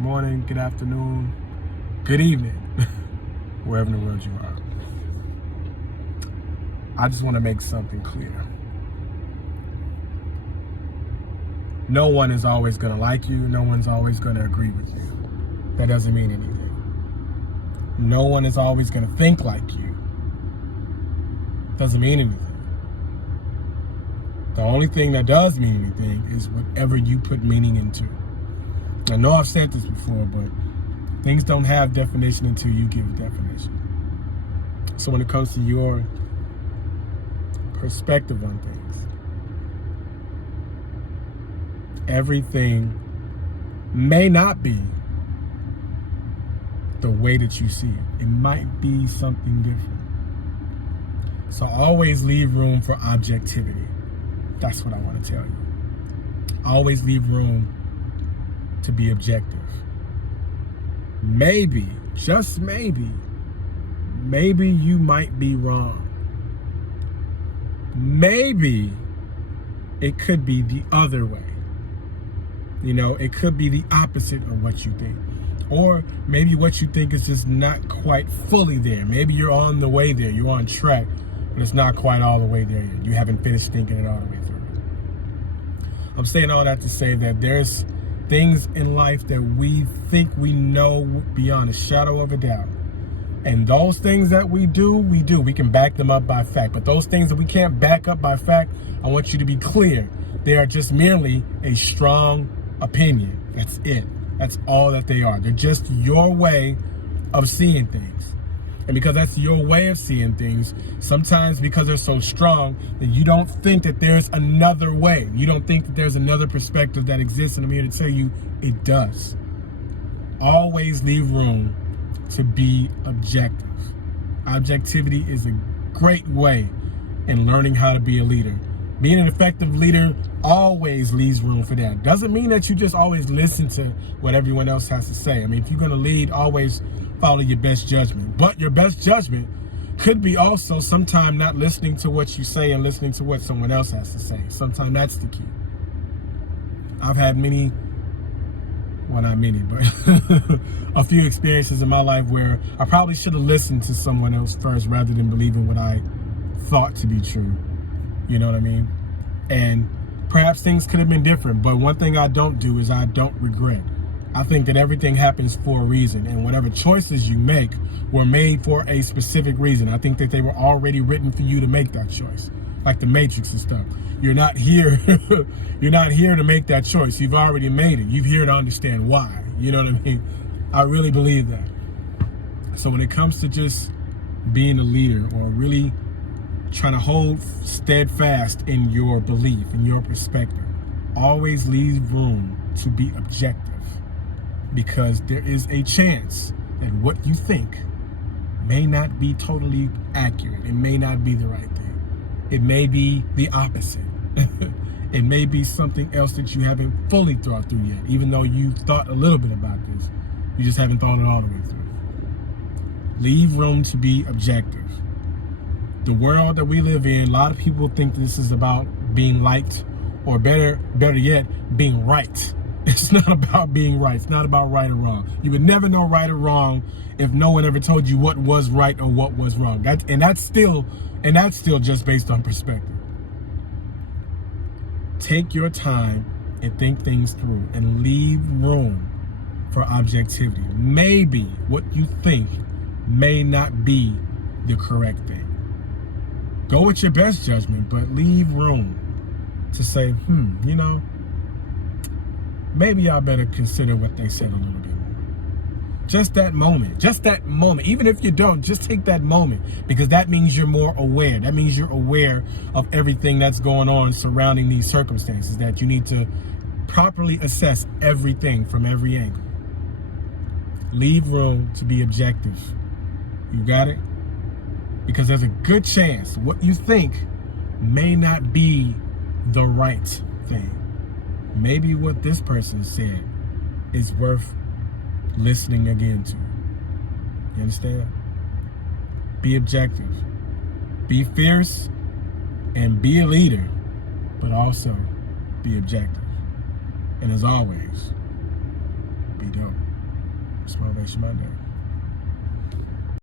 morning, good afternoon, good evening, wherever in the world you are. I just want to make something clear. No one is always going to like you. No one's always going to agree with you. That doesn't mean anything. No one is always going to think like you. Doesn't mean anything. The only thing that does mean anything is whatever you put meaning into. I know I've said this before, but things don't have definition until you give a definition. So when it comes to your perspective on things, everything may not be the way that you see it. It might be something different. So always leave room for objectivity. That's what I want to tell you. Always leave room to be objective. Maybe, just maybe you might be wrong. Maybe it could be the other way. You know, it could be the opposite of what you think. Or maybe what you think is just not quite fully there. Maybe you're on the way there, you're on track, but it's not quite all the way there yet. You haven't finished thinking it all the way through. I'm saying all that to say that there's things in life that we think we know beyond a shadow of a doubt. And those things that we do. We can back them up by fact. But those things that we can't back up by fact, I want you to be clear. They are just merely a strong opinion. That's it. That's all that they are. They're just your way of seeing things. And because that's your way of seeing things, sometimes because they're so strong, that you don't think that there's another way. You don't think that there's another perspective that exists. And I'm here to tell you, it does. Always leave room to be objective. Objectivity is a great way in learning how to be a leader. Being an effective leader always leaves room for that. Doesn't mean that you just always listen to what everyone else has to say. I mean, if you're going to lead, always follow your best judgment. But your best judgment could be also sometimes not listening to what you say and listening to what someone else has to say. Sometimes that's the key. I've had many, well, not many, but a few experiences in my life where I probably should have listened to someone else first rather than believing what I thought to be true. You know what I mean? And perhaps things could have been different, but one thing I don't do is I don't regret. I think that everything happens for a reason, and whatever choices you make were made for a specific reason. I think that they were already written for you to make that choice, like the Matrix and stuff. You're not here, you're not here to make that choice. You've already made it. You're here to understand why. You know what I mean? I really believe that. So when it comes to just being a leader or really trying to hold steadfast in your belief, in your perspective, always leave room to be objective. Because there is a chance that what you think may not be totally accurate. It may not be the right thing. It may be the opposite. It may be something else that you haven't fully thought through yet. Even though you've thought a little bit about this, you just haven't thought it all the way through. Leave room to be objective. The world that we live in, a lot of people think this is about being liked, or better yet, being right. It's not about being right. It's not about right or wrong. You would never know right or wrong if no one ever told you what was right or what was wrong. That's still just based on perspective. Take your time and think things through and leave room for objectivity. Maybe what you think may not be the correct thing. Go with your best judgment, but leave room to say, you know, maybe I better consider what they said a little bit more. Just that moment. Even if you don't, just take that moment, because that means you're more aware. That means you're aware of everything that's going on surrounding these circumstances, that you need to properly assess everything from every angle. Leave room to be objective. You got it? Because there's a good chance what you think may not be the right thing. Maybe what this person said is worth listening again to. You understand? Be objective. Be fierce and be a leader, but also be objective. And as always, be dope. It's Motivation Monday.